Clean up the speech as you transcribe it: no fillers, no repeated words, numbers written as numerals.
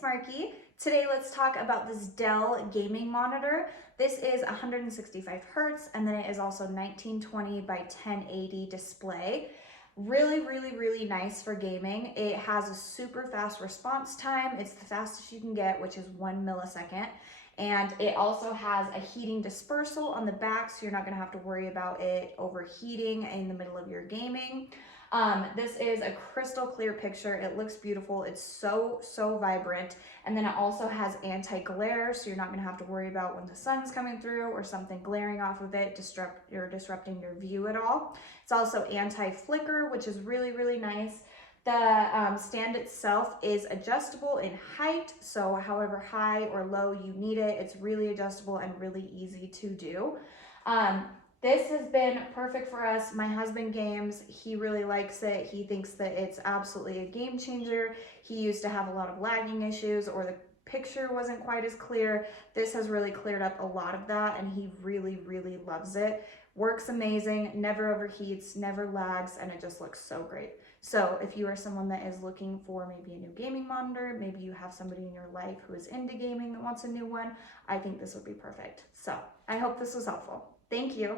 it's Marky. Today let's talk about this Dell gaming monitor. This is 165 Hertz and then it is also 1920 by 1080 display. Really nice for gaming. It has a super fast response time. It's the fastest you can get, which is 1 millisecond. And it also has a heating dispersal on the back, so you're not gonna have to worry about it overheating in the middle of your gaming. This is a crystal clear picture. It looks beautiful. It's so vibrant. And then it also has anti-glare, so you're not gonna have to worry about when the sun's coming through or something glaring off of it, disrupting your view at all. It's also anti-flicker, which is really nice. The stand itself is adjustable in height, so however high or low you need it, it's really adjustable and really easy to do. This has been perfect for us. My husband games, he really likes it. He thinks that it's absolutely a game changer. He used to have a lot of lagging issues or the picture wasn't quite as clear. This has really cleared up a lot of that and he really loves it. Works amazing, never overheats, never lags, and it just looks so great. So if you are someone that is looking for maybe a new gaming monitor, maybe you have somebody in your life who is into gaming that wants a new one, I think this would be perfect. So I hope this was helpful. Thank you.